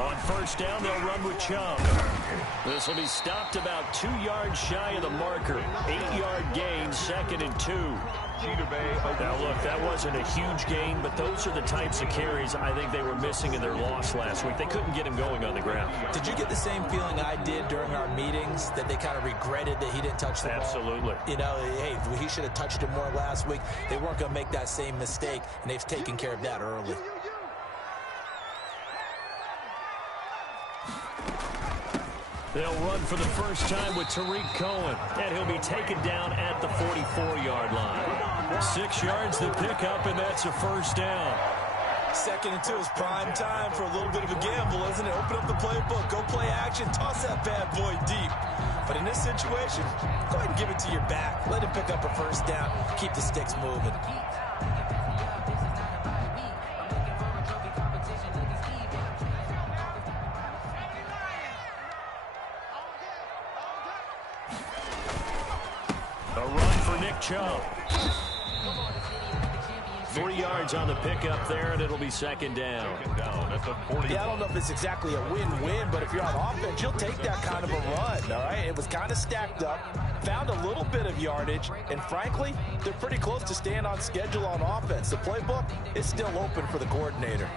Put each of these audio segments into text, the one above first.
On first down, they'll run with Chubb. This will be stopped about 2 yards shy of the marker. 8-yard gain, 2nd and 2. Now, look, that wasn't a huge gain, but those are the types of carries I think they were missing in their loss last week. They couldn't get him going on the ground. Did you get the same feeling I did during our meetings, that they kind of regretted that he didn't touch the ball? Absolutely. You know, hey, he should have touched it more last week. They weren't going to make that same mistake, and they've taken care of that early. They'll run for the first time with Tariq Cohen, and he'll be taken down at the 44-yard line. 6 yards the pickup, and that's a first down. 2nd and 2 is prime time for a little bit of a gamble, isn't it? Open up the playbook, go play action, toss that bad boy deep. But in this situation, go ahead and give it to your back. Let him pick up a first down, keep the sticks moving. Chubb. 3 yards on the pickup there, and it'll be 2nd down. Yeah, I don't know if it's exactly a win-win, but if you're on offense, you'll take that kind of a run, all right? It was kind of stacked up, found a little bit of yardage, and frankly, they're pretty close to staying on schedule on offense. The playbook is still open for the coordinator.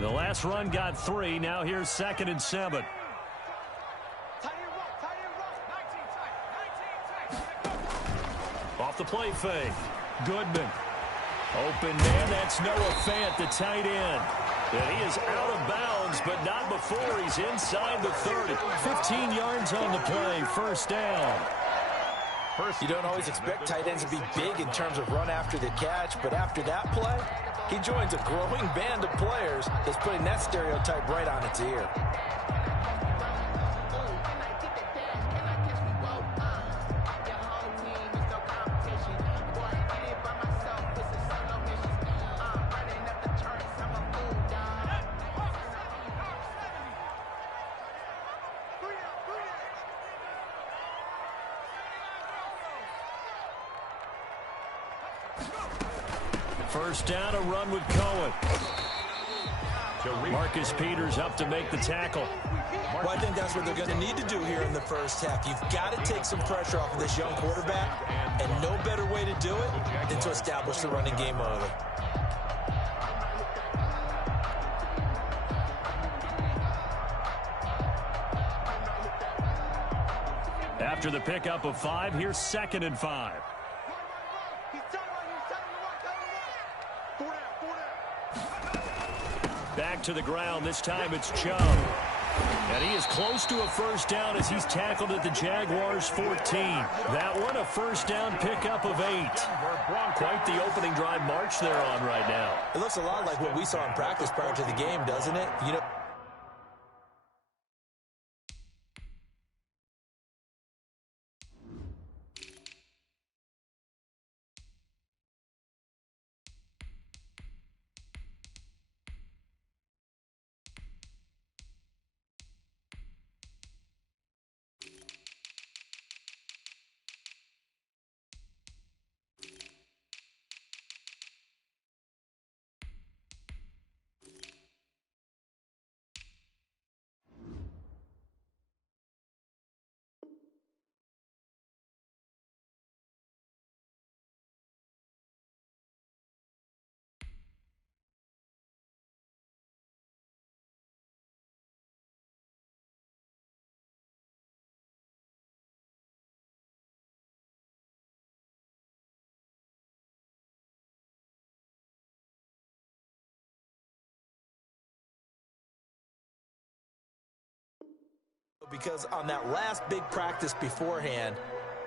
The last run got 3. Now here's 2nd and 7. Off the play fake. Goodman. Open man. That's Noah Fant, the tight end. And he is out of bounds, but not before he's inside the 30. 15 yards on the play. First down. You don't always expect tight ends to be big in terms of run after the catch, but after that play, he joins a growing band of players that's putting that stereotype right on its ear. First down, a run with Cohen. Marcus Peters up to make the tackle. Well, I think that's what they're going to need to do here in the first half. You've got to take some pressure off of this young quarterback, and no better way to do it than to establish the running game early. After the pickup of 5, here's 2nd and 5. Back to the ground. This time it's Chubb. And he is close to a first down as he's tackled at the Jaguars' 14. That one a first down pickup of 8. Quite the opening drive march they're on right now. It looks a lot like what we saw in practice prior to the game, doesn't it? You know, because on that last big practice beforehand,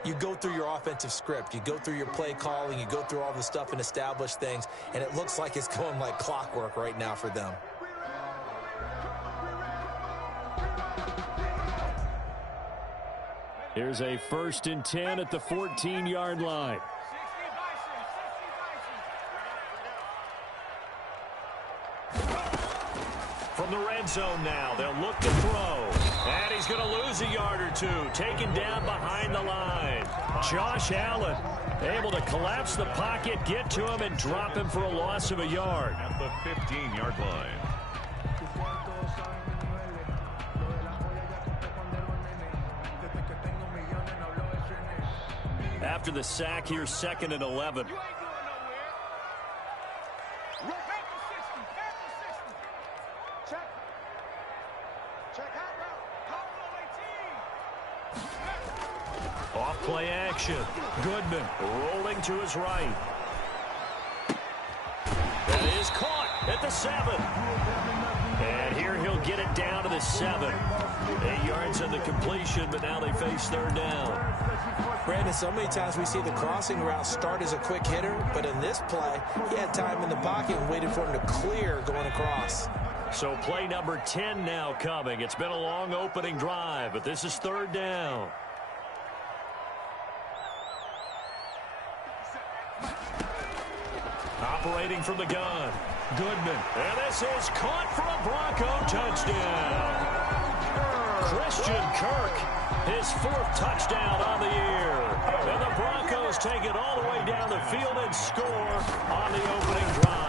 you go through your offensive script, you go through your play calling, you go through all the stuff and establish things, and it looks like it's going like clockwork right now for them. Here's a 1st and 10 at the 14-yard line. From the red zone now. They'll look to throw. And he's going to lose a yard or two. Taken down behind the line. Josh Allen able to collapse the pocket, get to him, and drop him for a loss of a yard. At the 15-yard line. After the sack, here's 2nd and 11. Off play action. Goodman rolling to his right. That is caught at the 7. And here he'll get it down to the 7. 8 yards on the completion, but now they face 3rd down. Brandon, so many times we see the crossing route start as a quick hitter, but in this play, he had time in the pocket and waited for him to clear going across. So play number 10 now coming. It's been a long opening drive, but this is 3rd down. Operating from the gun. Goodman. And this is caught for a Bronco touchdown. Christian Kirk, his 4th touchdown on the year. And the Broncos take it all the way down the field and score on the opening drive.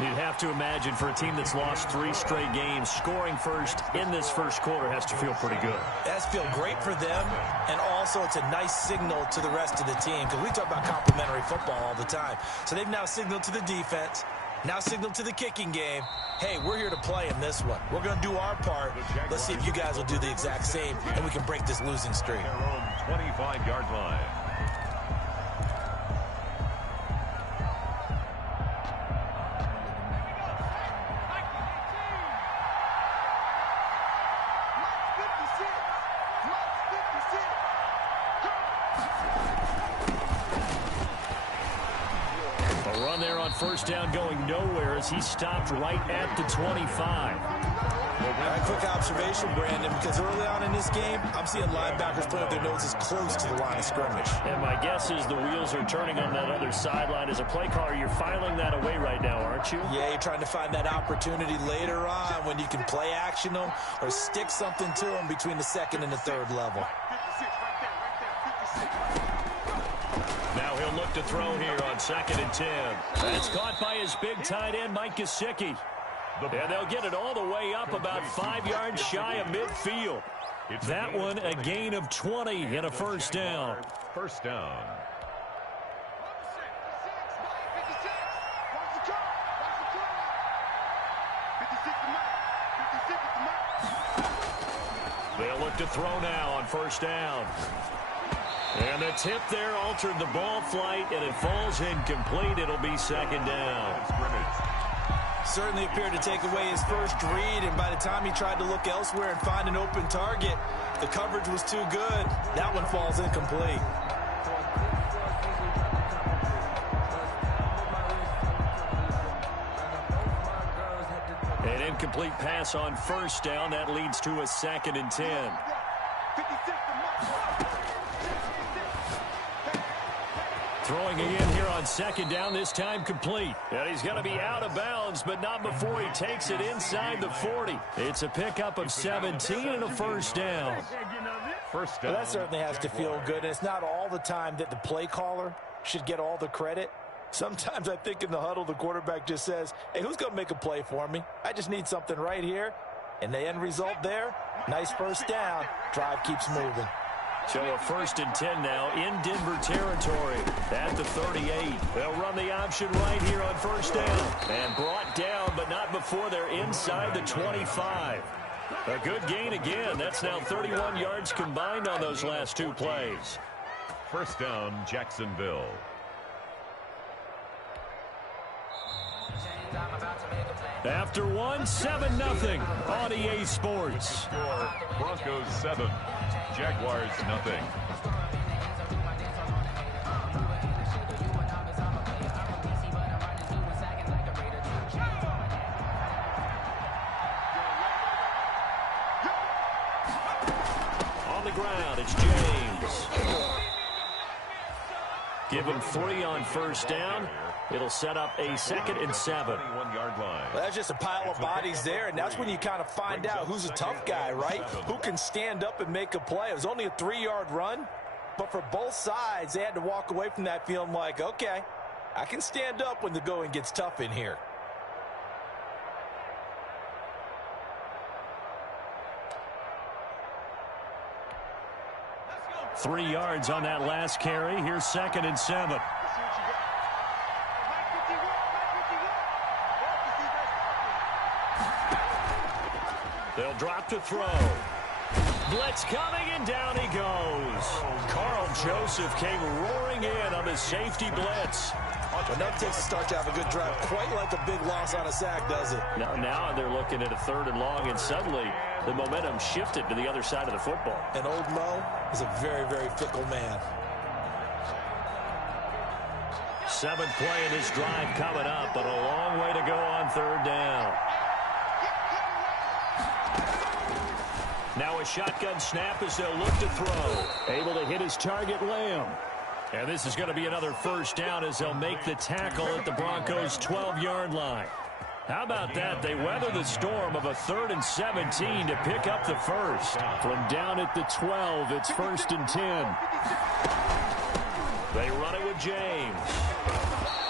You'd have to imagine for a team that's lost 3 straight games, scoring first in this first quarter has to feel pretty good. It has to feel great for them, and also it's a nice signal to the rest of the team, because we talk about complementary football all the time. So they've now signaled to the defense, now signaled to the kicking game, hey, we're here to play in this one. We're going to do our part. Let's see if you guys will do the exact same, and we can break this losing streak. Their own 25-yard line. First down going nowhere as he stopped right at the 25. A quick observation, Brandon, because early on in this game, I'm seeing linebackers put up their noses close to the line of scrimmage. And my guess is the wheels are turning on that other sideline. As a play caller, you're filing that away right now, aren't you? Yeah, you're trying to find that opportunity later on when you can play action them or stick something to them between the 2nd and the 3rd level. Now he'll look to throw here on 2nd and 10. That's caught by his big tight end, Mike Gesicki. And they'll get it all the way up about 5 yards shy of midfield. That one a gain of 20 and a first down. First down. They'll look to throw now on first down. And the tip there altered the ball flight, and it falls incomplete. It'll be 2nd down. Certainly appeared to take away his first read, and by the time he tried to look elsewhere and find an open target, the coverage was too good. That one falls incomplete. An incomplete pass on first down. That leads to a 2nd and 10. Throwing again here on 2nd down, this time complete. And he's going to be out of bounds, but not before he takes it inside the 40. It's a pickup of 17 and a first down. First down. Well, that certainly has to feel good. It's not all the time that the play caller should get all the credit. Sometimes I think in the huddle, the quarterback just says, hey, who's going to make a play for me? I just need something right here. And the end result there, nice first down. Drive keeps moving. So a 1st and 10 now in Denver territory at the 38. They'll run the option right here on first down. And brought down, but not before they're inside the 25. A good gain again. That's now 31 yards combined on those last 2 plays. First down, Jacksonville. After one, 7-0 on EA Sports. Score, Broncos 7, Jaguars nothing. On the ground, it's James. Give him 3 on first down. It'll set up a 2nd and 7. Well, that's just a pile of bodies there, and that's when you kind of find out who's a tough guy, right? Who can stand up and make a play. It was only a 3-yard run, but for both sides, they had to walk away from that feeling like, okay, I can stand up when the going gets tough in here. Three yards on that last carry. Here's 2nd and 7. They'll drop to throw. Blitz coming, and down he goes. Carl Joseph came roaring in on the safety blitz. Enough takes to start to have a good drive. Quite like a big loss on a sack, does it? Now they're looking at a 3rd and long, and suddenly the momentum shifted to the other side of the football. And old Mo is a very, very fickle man. 7th play in this drive coming up, but a long way to go on 3rd down. Now a shotgun snap as they'll look to throw. Able to hit his target, Lamb. And this is going to be another first down as they'll make the tackle at the Broncos' 12-yard line. How about that? They weather the storm of a 3rd and 17 to pick up the first. From down at the 12, it's 1st and 10. They run it with James.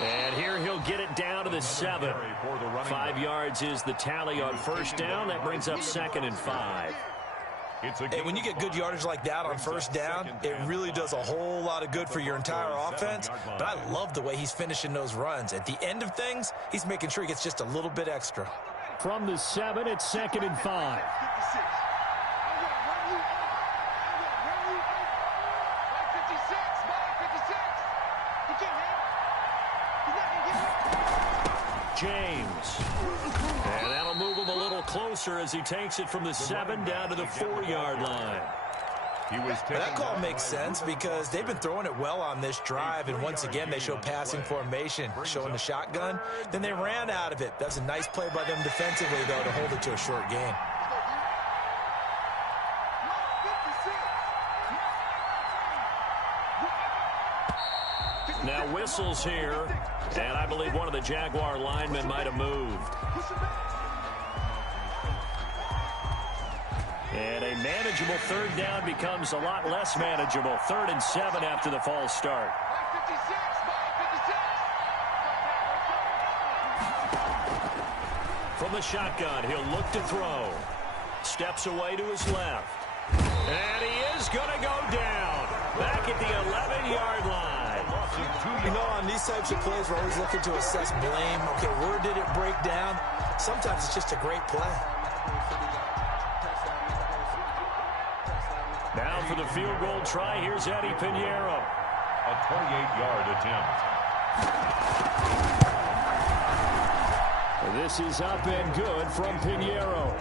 And here he'll get it down to the 7. 5 yards is the tally on first down. That brings up 2nd and 5. Hey, when you get good yardage like that on first down, it really does a whole lot of good for your entire offense. But I love the way he's finishing those runs. At the end of things, he's making sure he gets just a little bit extra. From the 7, it's 2nd and 5. James. And that'll move him a little closer as he takes it from the 7 down to the 4-yard line. That call makes sense because they've been throwing it well on this drive, and once again they show passing formation, showing the shotgun. Then they ran out of it. That's a nice play by them defensively, though, to hold it to a short gain. Now whistles here, and I believe one of the Jaguar linemen might have moved. And a manageable 3rd down becomes a lot less manageable. 3rd and 7 after the false start. From the shotgun, he'll look to throw. Steps away to his left. And he is going to go down. Back at the 11-yard line. You know, on these types of plays, we're always looking to assess blame. Okay, where did it break down? Sometimes it's just a great play. Now for the field goal try, here's Eddie Pinheiro. A 28-yard attempt. This is up and good from Pinheiro.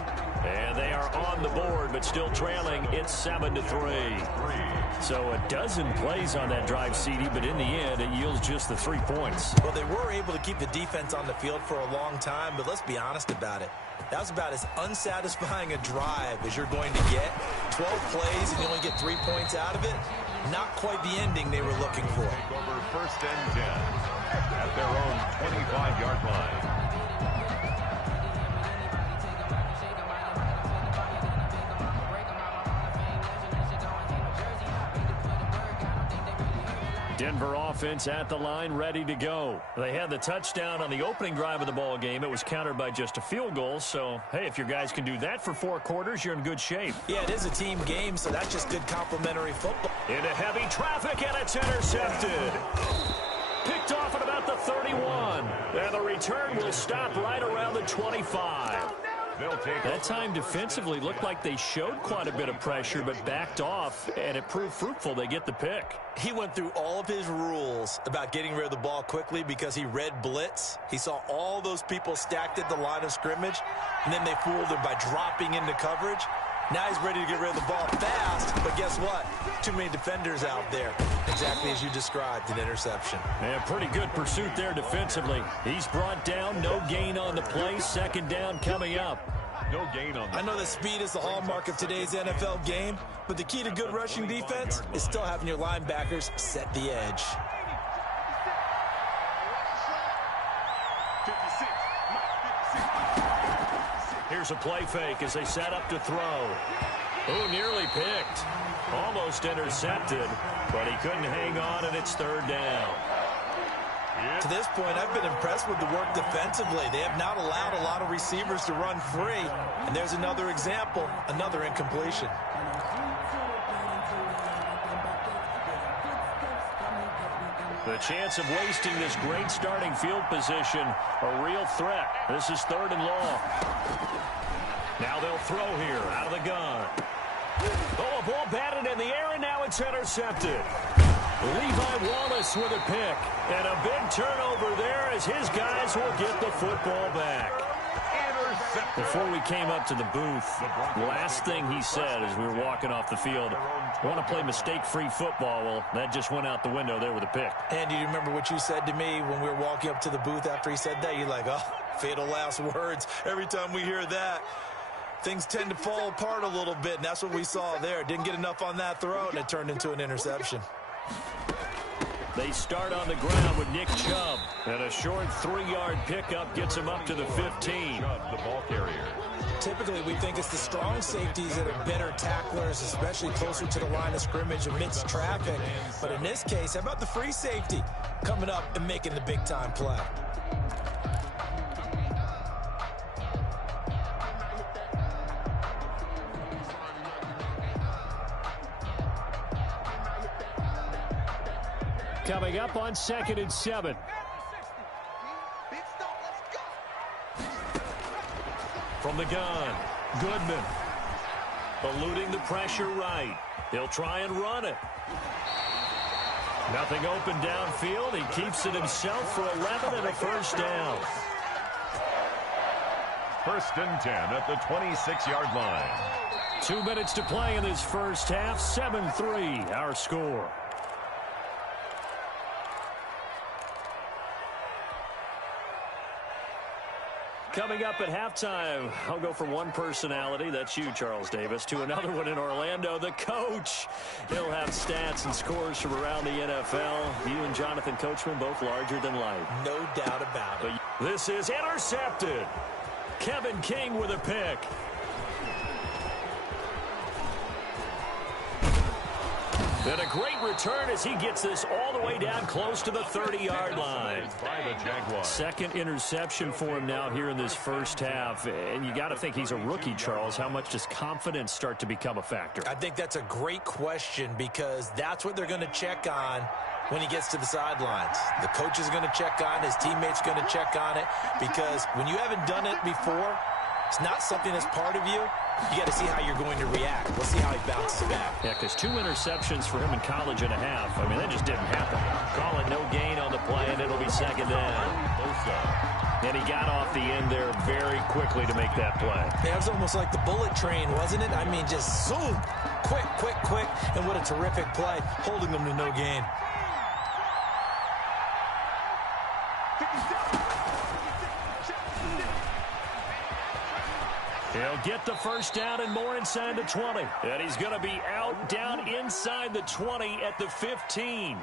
And they are on the board, but still trailing. It's 7-3. So a dozen plays on that drive, CD, but in the end, it yields just the 3 points. Well, they were able to keep the defense on the field for a long time, but let's be honest about it. That was about as unsatisfying a drive as you're going to get. 12 plays and you only get 3 points out of it. Not quite the ending they were looking for. Over 1st and 10 at their own 25-yard line. Denver offense at the line, ready to go. They had the touchdown on the opening drive of the ball game. It was countered by just a field goal. So, hey, if your guys can do that for 4 quarters, you're in good shape. Yeah, it is a team game, so that's just good complimentary football. Into heavy traffic, and it's intercepted. Picked off at about the 31. And the return will stop right around the 25. That time defensively looked like they showed quite a bit of pressure but backed off, and it proved fruitful. They get the pick. He went through all of his rules about getting rid of the ball quickly because he read blitz. He saw all those people stacked at the line of scrimmage, and then they fooled him by dropping into coverage. Now he's ready to get rid of the ball fast, but guess what? Too many defenders out there. Exactly as you described, an interception. Yeah, pretty good pursuit there defensively. He's brought down, no gain on the play. 2nd down coming up. No gain on the I know that speed is the hallmark of today's NFL game, but the key to good rushing defense is still having your linebackers set the edge. Here's a play fake as they set up to throw. Ooh, nearly picked. Almost intercepted, but he couldn't hang on, and it's third down. To this point, I've been impressed with the work defensively. They have not allowed a lot of receivers to run free. And there's another example, another incompletion. The chance of wasting this great starting field position, a real threat. This is third and long. Now they'll throw here out of the gun. Oh, a ball batted in the air, and now it's intercepted. Levi Wallace with a pick. And a big turnover there as his guys will get the football back. Before we came up to the booth, last thing he said as we were walking off the field, want to play mistake-free football. Well, that just went out the window there with a pick. And do you remember what you said to me when we were walking up to the booth after he said that? You're like, oh, fatal last words. Every time we hear that, things tend to fall apart a little bit, and that's what we saw there. Didn't get enough on that throw, and it turned into an interception. They start on the ground with Nick Chubb, and a short 3-yard pickup gets him up to the 15. Chubb, the ball carrier. Typically, we think it's the strong safeties that are better tacklers, especially closer to the line of scrimmage amidst traffic. But in this case, how about the free safety coming up and making the big-time play? Coming up on 2nd and 7. From the gun, Goodman. Eluding the pressure right. He'll try and run it. Nothing open downfield. He keeps it himself for 11 and a first down. 1st and 10 at the 26-yard line. 2 minutes to play in this first half. 7-3 our score. Coming up at halftime, I'll go from one personality, that's you, Charles Davis, to another one in Orlando, the coach. He'll have stats and scores from around the NFL. You and Jonathan Coachman, both larger than life. No doubt about it. This is intercepted. Kevin King with a pick. And a great return as he gets this all the way down close to the 30-yard line. Second interception for him now here in this first half. And you got to think he's a rookie, Charles. How much does confidence start to become a factor? I think that's a great question because that's what they're going to check on when he gets to the sidelines. The coach is going to check on, his teammates going to check on it, because when you haven't done it before, it's not something that's part of you. You got to see how you're going to react. We'll see how he bounces back. Yeah, because 2 interceptions for him in college and a half. I mean, that just didn't happen. Call it no gain on the play, and it'll be second down. And he got off the end there very quickly to make that play. Yeah, it was almost like the bullet train, wasn't it? I mean, just zoom. Quick, quick, quick. And what a terrific play, holding them to no gain. He'll get the first down and more inside the 20. And he's going to be out down inside the 20 at the 15.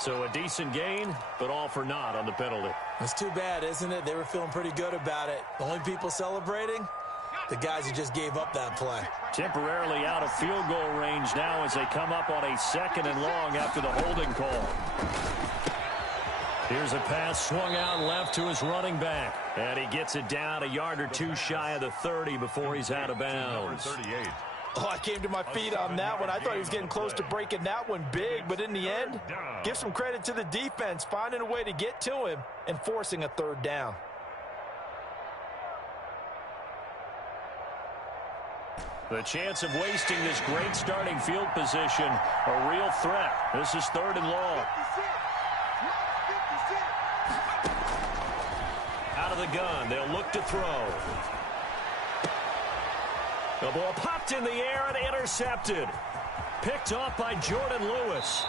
So a decent gain, but all for naught on the penalty. It's too bad, isn't it? They were feeling pretty good about it. The only people celebrating, the guys who just gave up that play. Temporarily out of field goal range now as they come up on a 2nd and long after the holding call. Here's a pass swung out left to his running back. And he gets it down a yard or two shy of the 30 before he's out of bounds. 38. Oh, I came to my feet on that one. I thought he was getting close to breaking that one big, but in the end, give some credit to the defense, finding a way to get to him and forcing a third down. The chance of wasting this great starting field position, a real threat. This is 3rd and long. Out of the gun, they'll look to throw. The ball popped in the air and intercepted. Picked off by Jordan Lewis.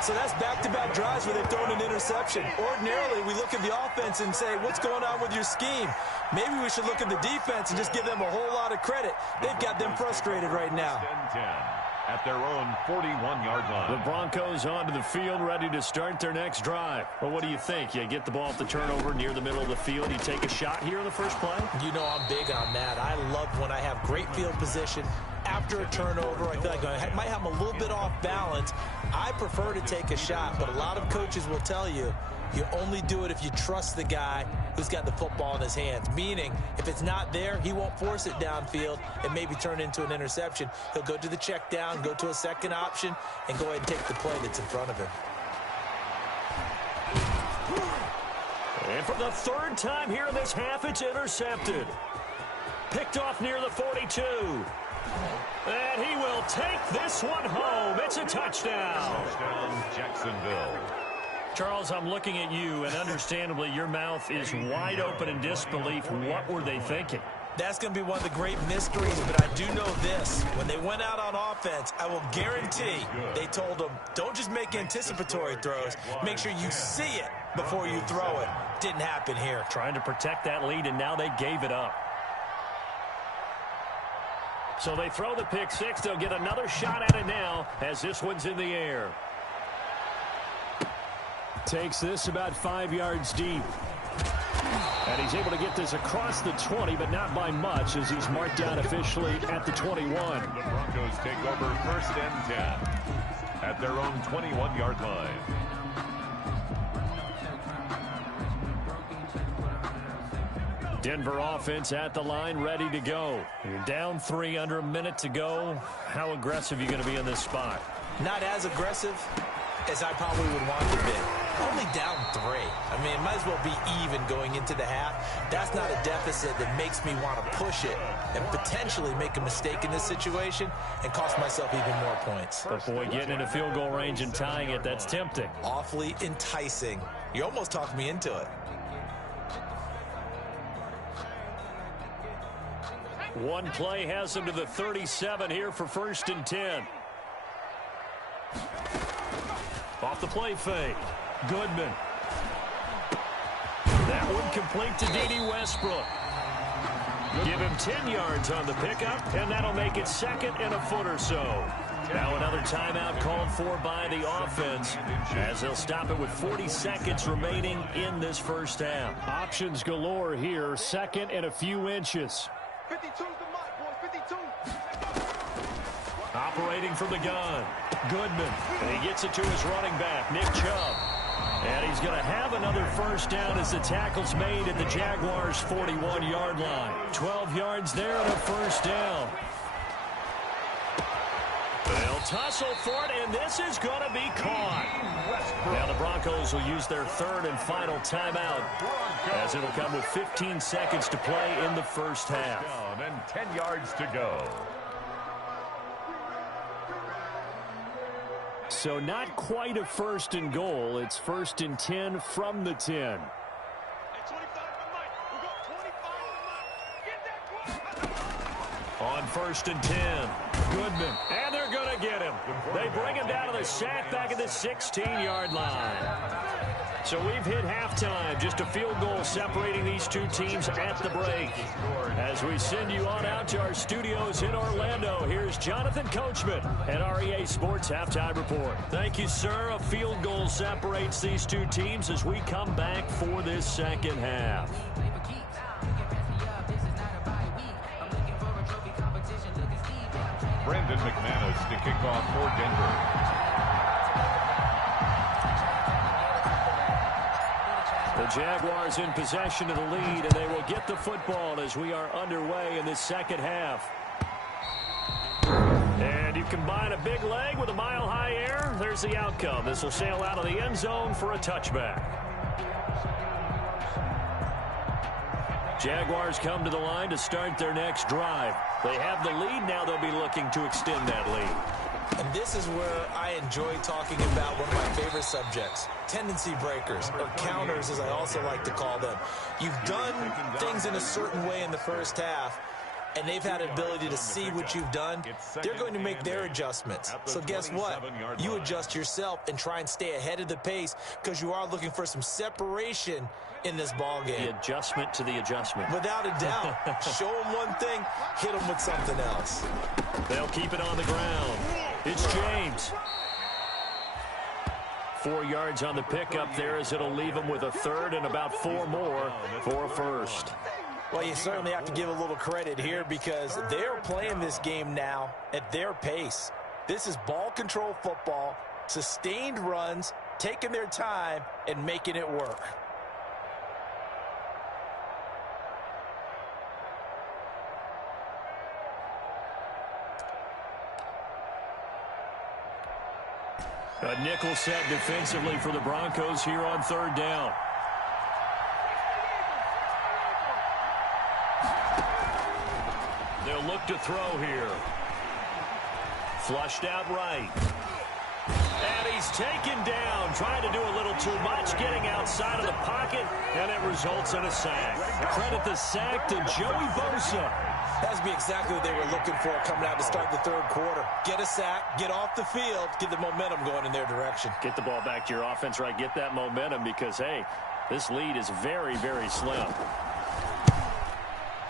So that's back-to-back drives where they've thrown an interception. Ordinarily, we look at the offense and say, what's going on with your scheme? Maybe we should look at the defense and just give them a whole lot of credit. They've got them frustrated right now. at their own 41-yard line. The Broncos onto the field, ready to start their next drive. Well, what do you think? You get the ball off the turnover near the middle of the field. You take a shot here in the first play? You know I'm big on that. I love when I have great field position. After a turnover, I feel like I might have them a little bit off balance. I prefer to take a shot, but a lot of coaches will tell you, you only do it if you trust the guy who's got the football in his hands. Meaning, if it's not there, he won't force it downfield and maybe turn it into an interception. He'll go to the check down, go to a second option, and go ahead and take the play that's in front of him. And for the third time here in this half, it's intercepted. Picked off near the 42. And he will take this one home. It's a touchdown. Touchdown, Jacksonville. Charles, I'm looking at you, and understandably, your mouth is wide open in disbelief. What were they thinking? That's going to be one of the great mysteries, but I do know this. When they went out on offense, I will guarantee they told them, don't just make anticipatory throws. Make sure you see it before you throw it. Didn't happen here. Trying to protect that lead, and now they gave it up. So they throw the pick six. They'll get another shot at it now as this one's in the air. Takes this about 5 yards deep. And he's able to get this across the 20, but not by much as he's marked down officially at the 21. The Broncos take over 1st and 10 at their own 21-yard line. Denver offense at the line, ready to go. You're down 3, under a minute to go. How aggressive are you going to be in this spot? Not as aggressive as I probably would want to be. Only down 3. I mean, it might as well be even going into the half. That's not a deficit that makes me want to push it and potentially make a mistake in this situation and cost myself even more points. But boy, getting into field goal range and tying it, that's tempting. Awfully enticing. You almost talked me into it. One play has him to the 37 here for 1st and 10. Off the play fake. Goodman. That one complete to D.D. Westbrook. Give him 10 yards on the pickup, and that'll make it 2nd and a foot or so. Now another timeout called for by the offense as they'll stop it with 40 seconds remaining in this first half. Options galore here, 2nd and a few inches. 52's the mark, boys, 52. Operating from the gun. Goodman. And he gets it to his running back, Nick Chubb. And he's going to have another first down as the tackle's made at the Jaguars' 41-yard line. 12 yards there and a first down. They'll tussle for it, and this is going to be caught. Now the Broncos will use their 3rd and final timeout as it'll come with 15 seconds to play in the first half. And 10 yards to go. So not quite a 1st and goal. It's 1st and 10 from the 10. On 1st and 10, Goodman, and they're going to get him. They bring him down to the sack back at the 16-yard line. So we've hit halftime, just a field goal separating these two teams at the break. As we send you on out to our studios in Orlando, here's Jonathan Coachman at REA Sports Halftime Report. Thank you, sir. A field goal separates these two teams as we come back for this second half. Brandon McManus to kick off for Denver. The Jaguars in possession of the lead, and they will get the football as we are underway in this second half. And you combine a big leg with a mile-high air, there's the outcome. This will sail out of the end zone for a touchback. Jaguars come to the line to start their next drive. They have the lead, now they'll be looking to extend that lead. And this is where I enjoy talking about one of my favorite subjects, tendency breakers, or counters as I also like to call them. You've done things in a certain way in the first half, and they've had an ability to see what you've done. They're going to make their adjustments. So guess what? You adjust yourself and try and stay ahead of the pace because you are looking for some separation in this ball game. The adjustment to the adjustment. Without a doubt. Show them one thing, hit them with something else. They'll keep it on the ground. It's James. 4 yards on the pickup there as it'll leave him with a third and about 4 more for a first. Well, you certainly have to give a little credit here because they're playing this game now at their pace. This is ball control football, sustained runs, taking their time and making it work. A nickel set defensively for the Broncos here on third down. They'll look to throw here. Flushed out right. And he's taken down, trying to do a little too much, getting outside of the pocket, and it results in a sack. Credit the sack to Joey Bosa. That's exactly what they were looking for coming out to start the third quarter. Get a sack, get off the field, get the momentum going in their direction. Get the ball back to your offense, right? Get that momentum because, hey, this lead is very, very slim.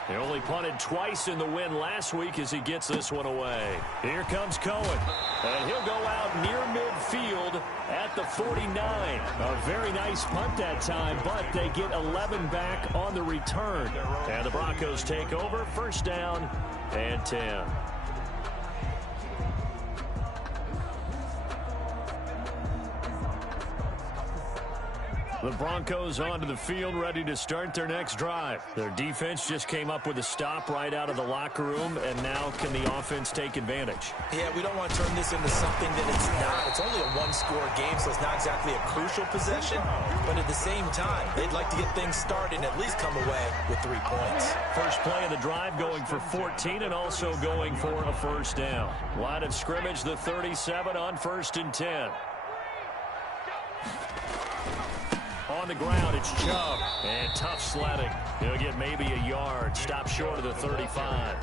They only punted twice in the win last week as he gets this one away. Here comes Cohen. And he'll go out near midfield at the 49. A very nice punt that time, but they get 11 back on the return. And the Broncos take over, first down and 10. The Broncos onto the field, ready to start their next drive. Their defense just came up with a stop right out of the locker room, and now can the offense take advantage? Yeah, we don't want to turn this into something that it's not. It's only a one-score game, so it's not exactly a crucial possession. But at the same time, they'd like to get things started and at least come away with 3 points. First play of the drive going for 14 and also going for a first down. Line of scrimmage, the 37 on 1st and 10. On the ground, it's Chubb. And tough sledding. He'll get maybe a yard. Stop short of the 35.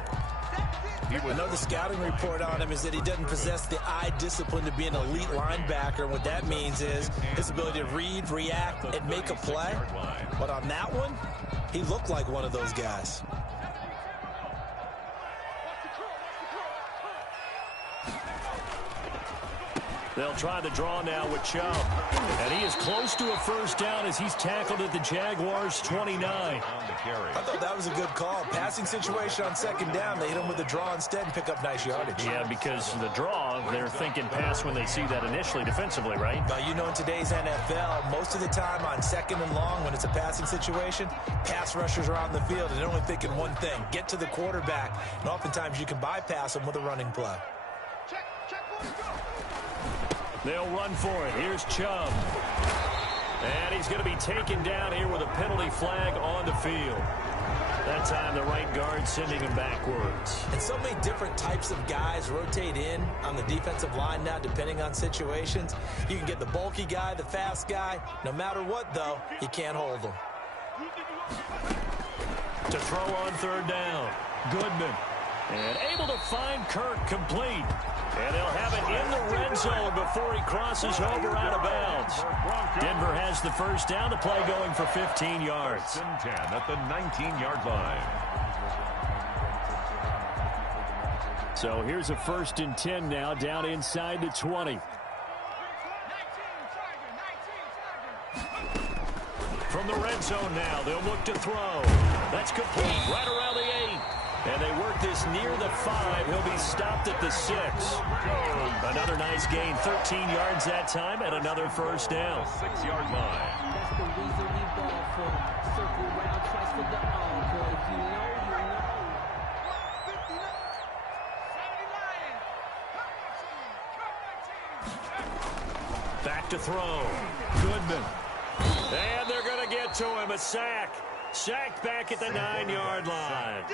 Another scouting report on him is that he doesn't possess the eye discipline to be an elite linebacker. And what that means is his ability to read, react, and make a play. But on that one, he looked like one of those guys. They'll try the draw now with Chubb. And he is close to a first down as he's tackled at the Jaguars' 29. I thought that was a good call. Passing situation on second down. They hit him with the draw instead and pick up nice yardage. Yeah, because the draw, they're thinking pass when they see that initially defensively, right? Now, you know, in today's NFL, most of the time on second and long, when it's a passing situation, pass rushers are on the field, and they're only thinking one thing, get to the quarterback. And oftentimes you can bypass them with a running play. They'll run for it. Here's Chubb. And he's going to be taken down here with a penalty flag on the field. That time the right guard sending him backwards. And so many different types of guys rotate in on the defensive line now depending on situations. You can get the bulky guy, the fast guy. No matter what, though, you can't hold them. To throw on third down. Goodman. And able to find Kirk complete. And they'll have it in the red zone before he crosses over out of bounds. Denver has the first down. The play going for 15 yards. 10 at the 19-yard line. So here's a 1st and 10 now, down inside the 20. From the red zone now, they'll look to throw. That's complete right around the 8. And they work this near the 5. He'll be stopped at the 6. Another nice gain, 13 yards that time, and another first down. 6-yard line. That's the reason we ball for. Circle around, twice for the encore. If you know, you know. Back to throw. Goodman. And they're going to get to him. A sack. Sacked back at the 9-yard line.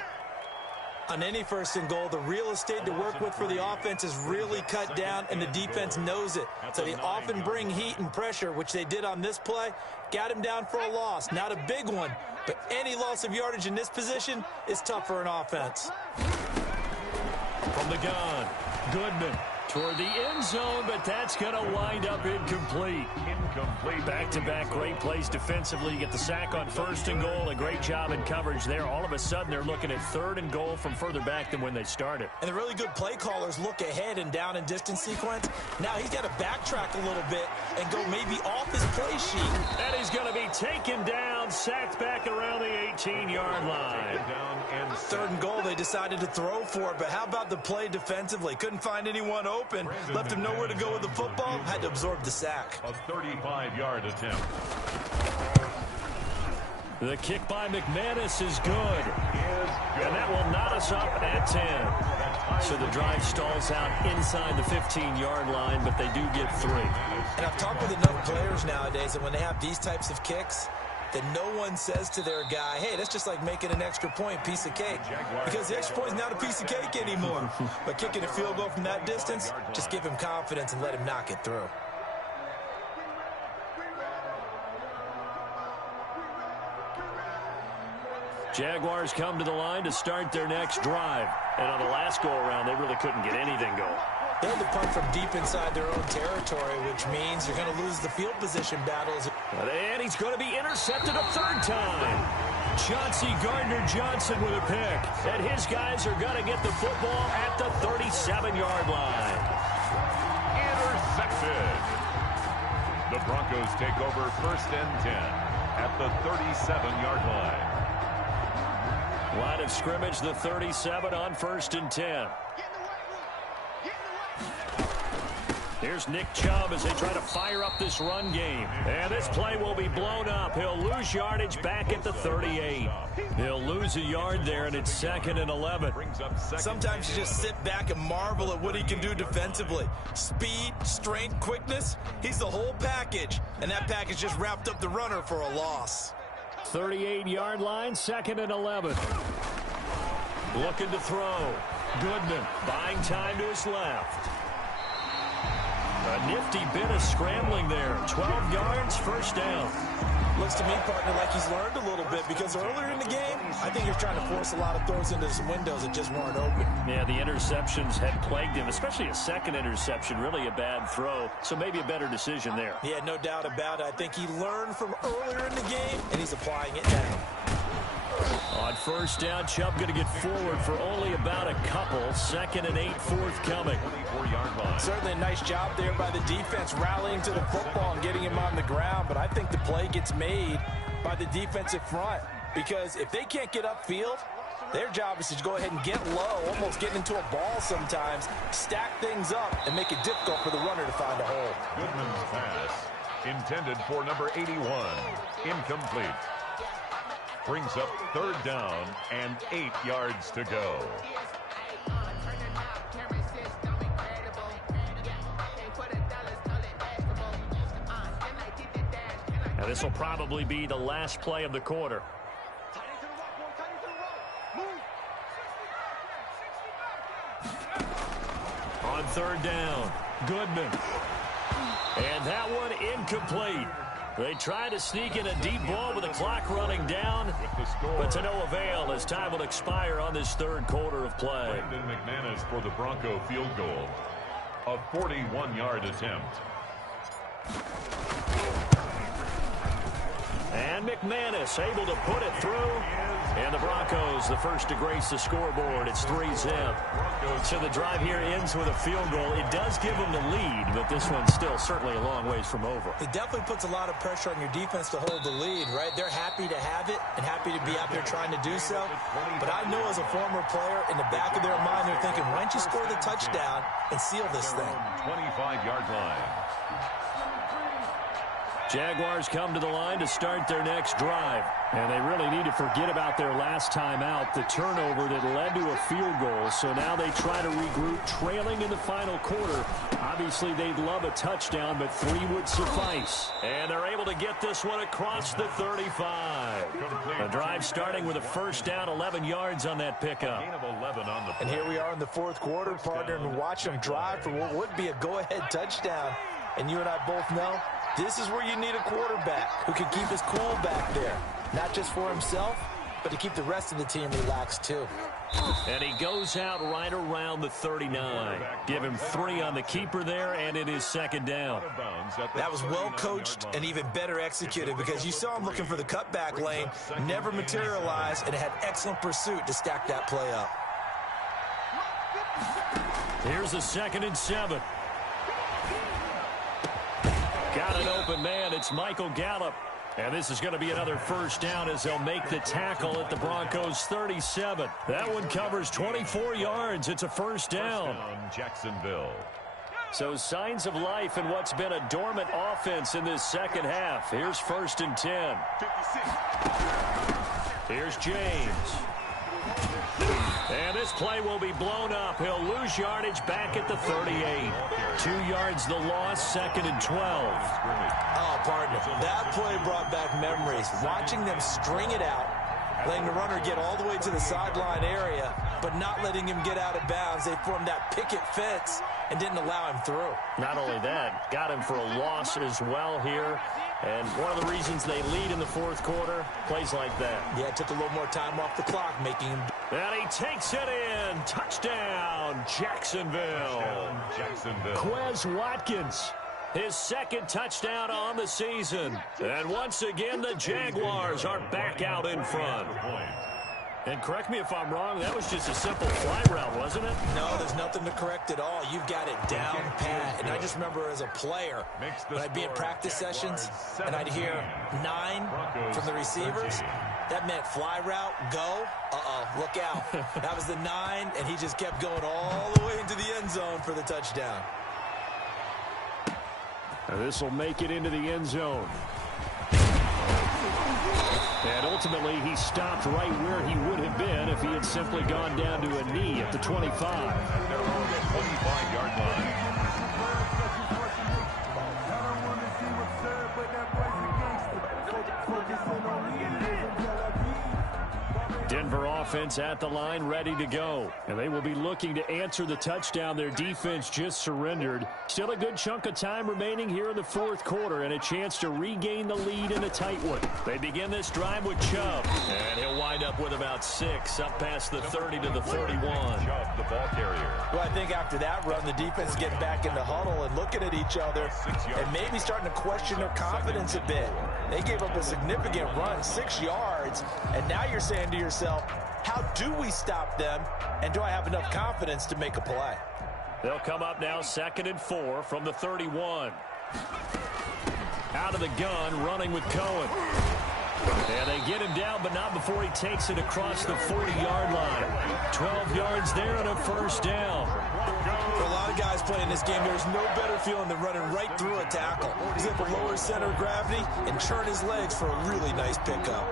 On any 1st and goal, the real estate to work with for the offense is really cut down, and the defense knows it. So they often bring heat and pressure, which they did on this play. Got him down for a loss. Not a big one, but any loss of yardage in this position is tough for an offense. From the gun, Goodman toward the end zone, but that's going to wind up incomplete. Back-to-back great plays defensively. You get the sack on 1st and goal. A great job in coverage there. All of a sudden, they're looking at 3rd and goal from further back than when they started. And the really good play callers look ahead and down and distance sequence. Now he's got to backtrack a little bit and go maybe off his play sheet. And he's going to be taken down, sacked back around the 18-yard line. 3rd and goal, they decided to throw for it, but how about the play defensively? Couldn't find anyone open, left him nowhere to go with the football, had to absorb the sack. A 35-yard attempt. The kick by McManus is good. And that will knot us up at 10. So the drive stalls out inside the 15-yard line, but they do get 3. And I've talked with enough players nowadays that when they have these types of kicks, that no one says to their guy, hey, that's just like making an extra point, piece of cake. Because the extra point is not a piece of cake anymore. But kicking a field goal from that distance, just give him confidence and let him knock it through. Jaguars come to the line to start their next drive. And on the last go-around, they really couldn't get anything going. They had to punt from deep inside their own territory, which means you're going to lose the field position battles. And he's going to be intercepted a 3rd time. Chauncey Gardner-Johnson with a pick. And his guys are going to get the football at the 37-yard line. Intercepted. The Broncos take over 1st and 10 at the 37-yard line. Line of scrimmage, the 37 on 1st and 10. Here's Nick Chubb as they try to fire up this run game. And this play will be blown up. He'll lose yardage back at the 38. He'll lose a yard there, and it's 2nd and 11. Sometimes you just sit back and marvel at what he can do defensively. Speed, strength, quickness, he's the whole package. And that package just wrapped up the runner for a loss. 38-yard line, 2nd and 11. Looking to throw. Goodman buying time to his left. A nifty bit of scrambling there. 12 yards, 1st down. Looks to me, partner, like he's learned a little bit because earlier in the game, I think he was trying to force a lot of throws into some windows that just weren't open. Yeah, the interceptions had plagued him, especially a 2nd interception, really a bad throw. So maybe a better decision there. Yeah, no doubt about it. I think he learned from earlier in the game, and he's applying it now. On 1st down, Chubb going to get forward for only about a couple. 2nd and 8 forthcoming. Certainly a nice job there by the defense rallying to the football and getting him on the ground, but I think the play gets made by the defensive front because if they can't get upfield, their job is to go ahead and get low, almost getting into a ball sometimes, stack things up, and make it difficult for the runner to find a hole. Goodman's pass intended for number 81. Incomplete. Brings up 3rd down and 8 yards to go. Now this will probably be the last play of the quarter. On 3rd down, Goodman. And that one incomplete. They try to sneak in a deep ball with the clock running down, but to no avail as time will expire on this 3rd quarter of play. Brandon McManus for the Bronco field goal. A 41-yard attempt. And McManus able to put it through. And the Broncos, the first to grace the scoreboard. It's 3-zip. So the drive here ends with a field goal. It does give them the lead, but this one's still certainly a long ways from over. It definitely puts a lot of pressure on your defense to hold the lead, right? They're happy to have it and happy to be out there trying to do so. But I know as a former player, in the back of their mind, they're thinking, why don't you score the touchdown and seal this thing? 25-yard line. Jaguars come to the line to start their next drive. And they really need to forget about their last time out, the turnover that led to a field goal. So now they try to regroup, trailing in the final quarter. Obviously, they'd love a touchdown, but 3 would suffice. And they're able to get this one across the 35. A drive starting with a 1st down, 11 yards on that pickup. And here we are in the 4th quarter, partner, and watch them drive for what would be a go-ahead touchdown. And you and I both know this is where you need a quarterback who can keep his cool back there. Not just for himself, but to keep the rest of the team relaxed too. And he goes out right around the 39. Give him 3 on the keeper there, and it is second down. That was well coached and even better executed because you saw him looking for the cutback lane, never materialized, and had excellent pursuit to stack that play up. Here's a 2nd and 7. Got an open man. It's Michael Gallup. And this is going to be another first down as they'll make the tackle at the Broncos 37. That one covers 24 yards. It's a first down. Jacksonville. So signs of life in what's been a dormant offense in this second half. Here's 1st and 10. Here's James. And this play will be blown up. He'll lose yardage back at the 38. 2 yards the loss, 2nd and 12. Oh, partner, that play brought back memories. Watching them string it out, letting the runner get all the way to the sideline area, but not letting him get out of bounds. They formed that picket fence and didn't allow him through. Not only that, got him for a loss as well here. And one of the reasons they lead in the 4th quarter, plays like that. Yeah, it took a little more time off the clock, making him... And he takes it in. Touchdown, Jacksonville. Quez Watkins, his 2nd touchdown on the season. And once again, the Jaguars are back out in front. And correct me if I'm wrong, that was just a simple fly route, wasn't it? No, there's nothing to correct at all. You've got it down pat. And I just remember as a player, when I'd be at practice sessions and I'd hear 9 from the receivers, that meant fly route, go, look out. That was the 9, and he just kept going all the way into the end zone for the touchdown. And this will make it into the end zone. And ultimately, he stopped right where he would have been if he had simply gone down to a knee at the 25. They're on the 25-yard line. Denver offense at the line, ready to go. And they will be looking to answer the touchdown their defense just surrendered. Still a good chunk of time remaining here in the 4th quarter and a chance to regain the lead in a tight one. They begin this drive with Chubb. And he'll wind up with about 6 up past the 30 to the 31. Chubb, the ball carrier. Well, I think after that run, the defense is getting back in the huddle and looking at each other and maybe starting to question their confidence a bit. They gave up a significant run, 6 yards, and now you're saying to yourself, how do we stop them, and do I have enough confidence to make a play? They'll come up now 2nd and 4 from the 31. Out of the gun, running with Cohen. And they get him down, but not before he takes it across the 40-yard line. 12 yards there and a first down. For a lot of guys playing this game, there's no better feeling than running right through a tackle. He's able to lower his center of gravity and churn his legs for a really nice pickup.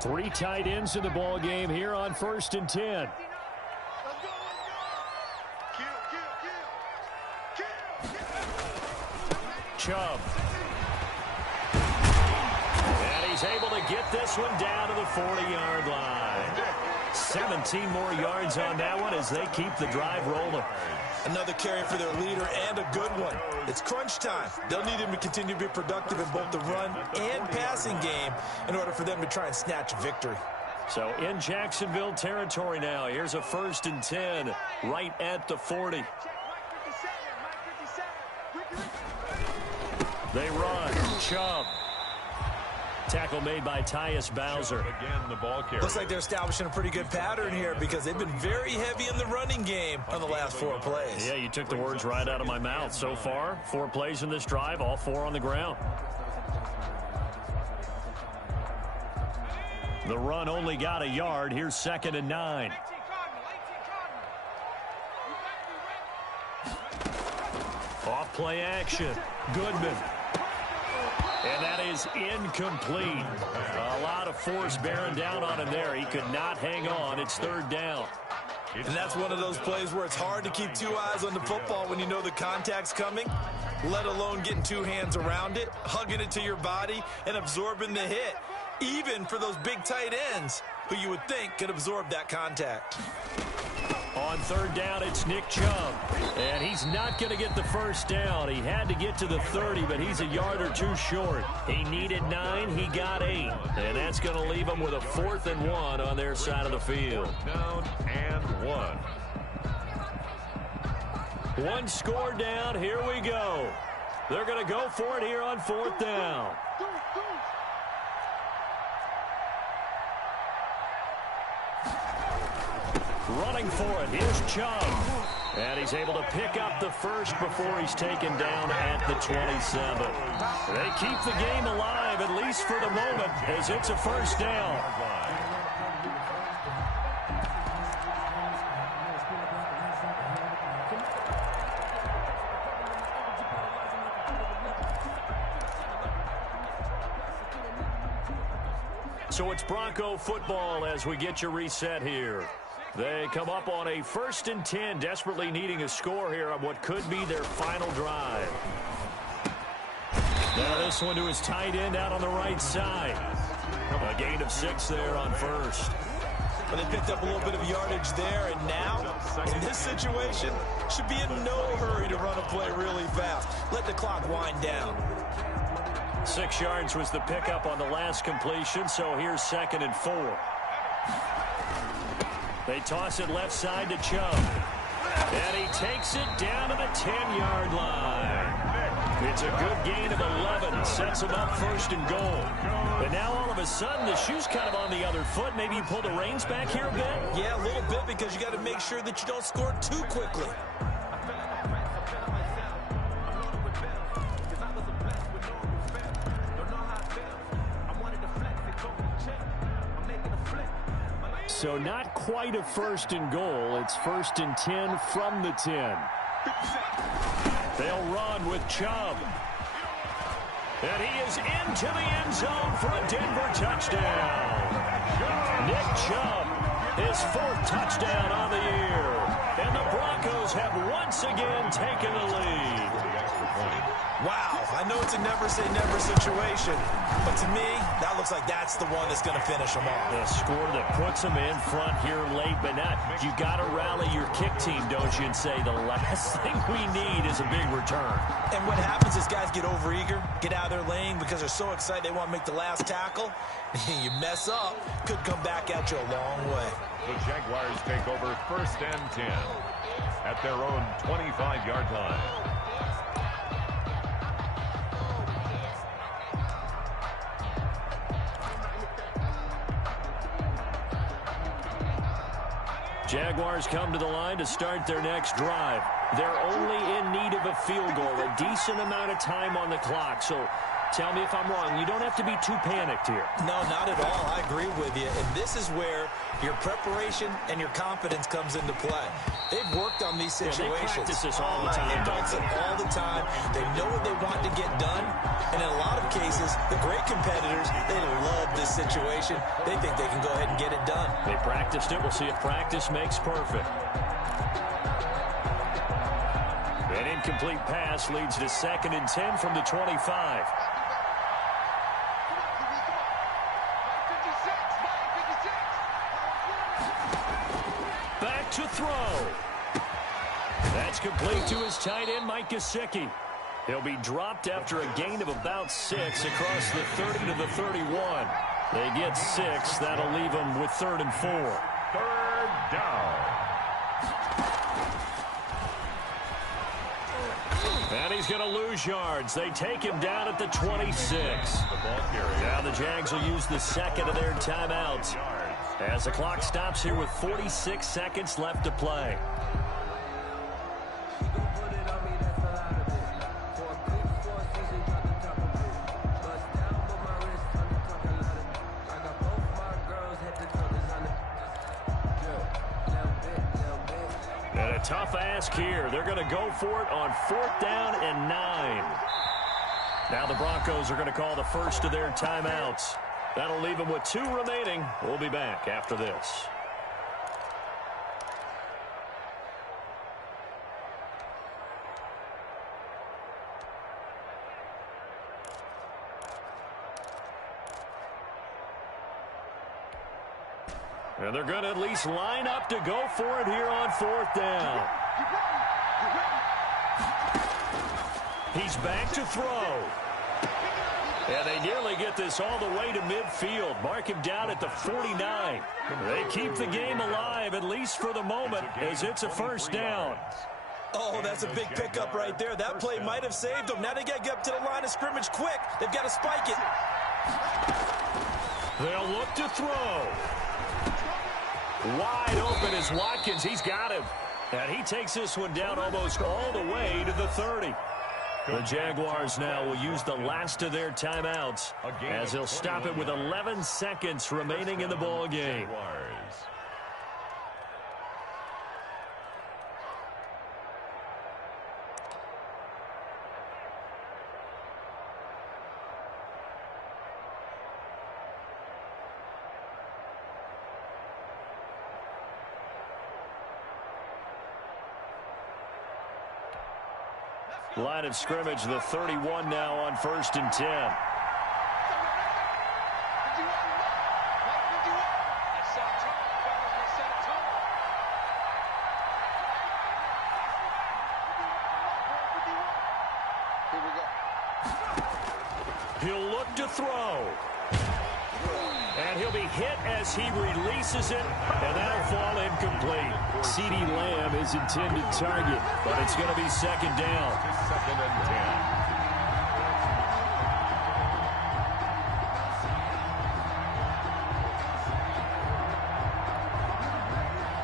Three tight ends in the ball game here on 1st and 10. Chubb. And he's able to get this one down to the 40-yard line. 17 more yards on that one as they keep the drive rolling. Another carry for their leader and a good one. It's crunch time. They'll need him to continue to be productive in both the run and passing game in order for them to try and snatch a victory. So in Jacksonville territory now. Here's a 1st and 10 right at the 40. They run. Chubb. Tackle made by Tyus Bowser. Again, the ball carrier. Looks like they're establishing a pretty good pattern here because they've been very heavy in the running game on the last 4 plays. Yeah, you took the words right out of my mouth. So far, 4 plays in this drive, all 4 on the ground. The run only got a yard. Here's 2nd and 9. Off play action. Goodman. And that is incomplete. A lot of force bearing down on him there. He could not hang on. It's 3rd down. And that's one of those plays where it's hard to keep 2 eyes on the football when you know the contact's coming. let alone getting two hands around it, hugging it to your body, and absorbing the hit, even for those big tight ends who you would think could absorb that contact. On third down, it's Nick Chubb. And he's not going to get the first down. He had to get to the 30, but he's a yard or two short. He needed 9. He got 8. And that's going to leave him with a 4th and 1 on their side of the field. Down and 1. One score down. Here we go. They're going to go for it here on 4th down. Running for it. Here's Chubb. And he's able to pick up the first before he's taken down at the 27. They keep the game alive, at least for the moment, as it's a first down. So it's Bronco football as we get you reset here. They come up on a 1st and 10, desperately needing a score here on what could be their final drive. Now this one to his tight end out on the right side. A gain of 6 there on first. But they picked up a little bit of yardage there, and now, in this situation, should be in no hurry to run a play really fast. Let the clock wind down. 6 yards was the pickup on the last completion, so here's 2nd and 4. They toss it left side to Chubb. And he takes it down to the 10-yard line. It's a good gain of 11. Sets him up 1st and goal. But now all of a sudden the shoe's kind of on the other foot. Maybe you pull the reins back here a bit? Yeah, a little bit, because you got to make sure that you don't score too quickly. So not quite a 1st and goal. It's 1st and 10 from the 10. They'll run with Chubb. And he is into the end zone for a Denver touchdown. Nick Chubb, his 4th touchdown on the year. And the Broncos have once again taken the lead. Wow, I know it's a never-say-never situation, but to me, that looks like that's the one that's going to finish them off. The score that puts them in front here late, but not. You got to rally your kick team, don't you, and say the last thing we need is a big return. And what happens is guys get overeager, get out of their lane because they're so excited they want to make the last tackle. You mess up, could come back at you a long way. The Jaguars take over 1st and 10 at their own 25-yard line. Jaguars come to the line to start their next drive. They're only in need of a field goal, a decent amount of time on the clock. So tell me if I'm wrong. You don't have to be too panicked here. No, not at all. I agree with you. And this is where your preparation and your confidence comes into play. They've worked on these situations. Yeah, they practice this all the time. They practice it all the time. They know what they want to get done. And in a lot of cases, the great competitors, they love this situation. They think they can go ahead and get it done. They practiced it. We'll see if practice makes perfect. An incomplete pass leads to 2nd and 10 from the 25. Back to throw. That's complete to his tight end, Mike Gesicki. He'll be dropped after a gain of about 6 across the 30 to the 31. They get 6. That'll leave them with 3rd and 4. 3rd down. And he's going to lose yards. They take him down at the 26. Now the Jags will use the 2nd of their timeouts as the clock stops here with 46 seconds left to play. And a tough ask here. They're going to go for it on 4th down and 9. Now the Broncos are going to call the first of their timeouts. That'll leave them with 2 remaining. We'll be back after this. And they're going to at least line up to go for it here on 4th down. He's back to throw. And they nearly get this all the way to midfield. Mark him down at the 49. They keep the game alive, at least for the moment, as it's a 1st down. Oh, that's a big pickup right there. That play might have saved them. Now they got to get up to the line of scrimmage quick. They've got to spike it. They'll look to throw. Wide open is Watkins. He's got him. And he takes this one down almost all the way to the 30. The Jaguars now will use the last of their timeouts as they'll stop it with 11 seconds remaining in the ball game. Line of scrimmage, the 31 now on 1st and 10. He'll look to throw. And he'll be hit as he releases it, and that'll fall incomplete. CeeDee Lamb is intended target, but it's going to be 2nd down. 2nd and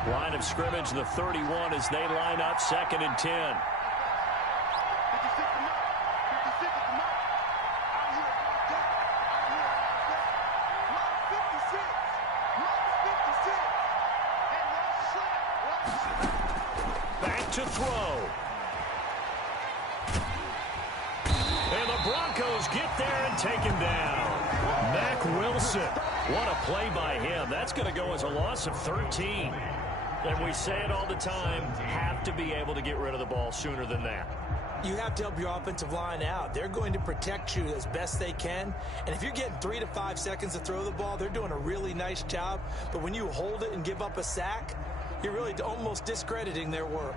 10. Line of scrimmage, the 31 as they line up 2nd and 10. To throw. And the Broncos get there and take him down. Mack Wilson. What a play by him. That's going to go as a loss of 13. And we say it all the time, have to be able to get rid of the ball sooner than that. You have to help your offensive line out. They're going to protect you as best they can. And if you're getting 3 to 5 seconds to throw the ball, they're doing a really nice job. But when you hold it and give up a sack, you're really almost discrediting their work.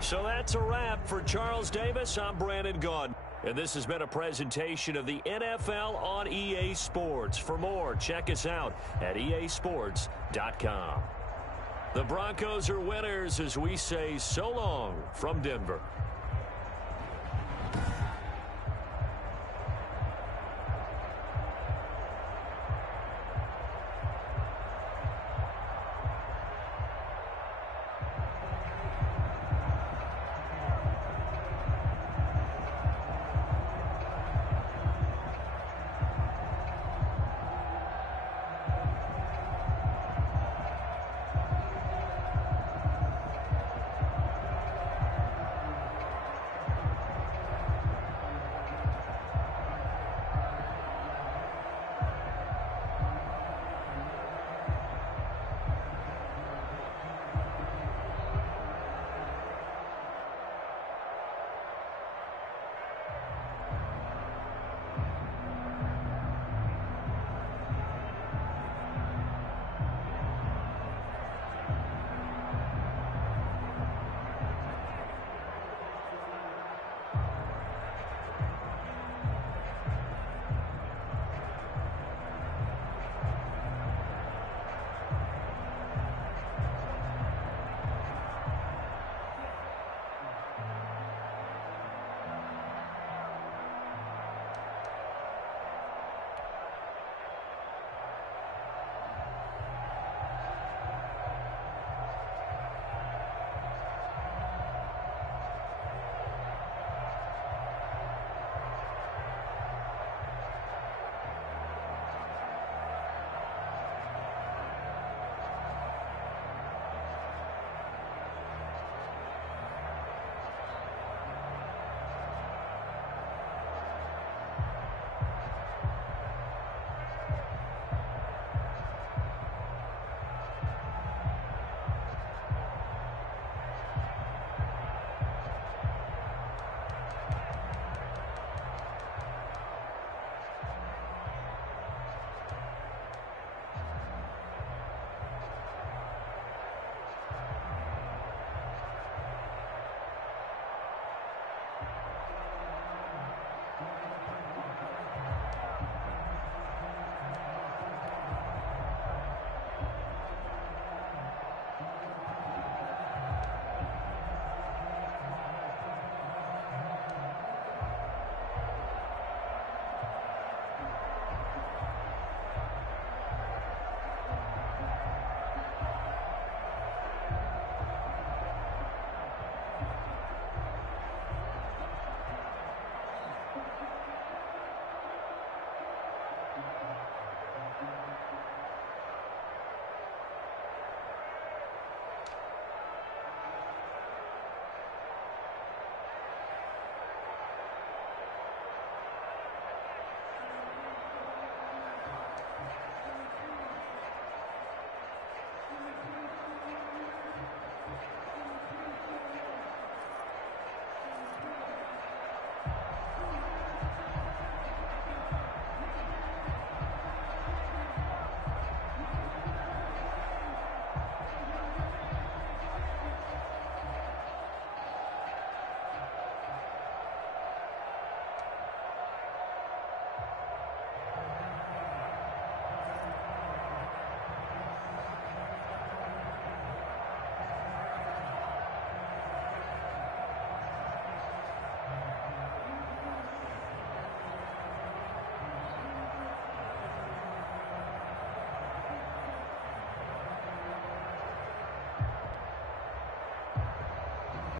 So that's a wrap for Charles Davis. I'm Brandon Gaudin. And this has been a presentation of the NFL on EA Sports. For more, check us out at easports.com. The Broncos are winners as we say so long from Denver.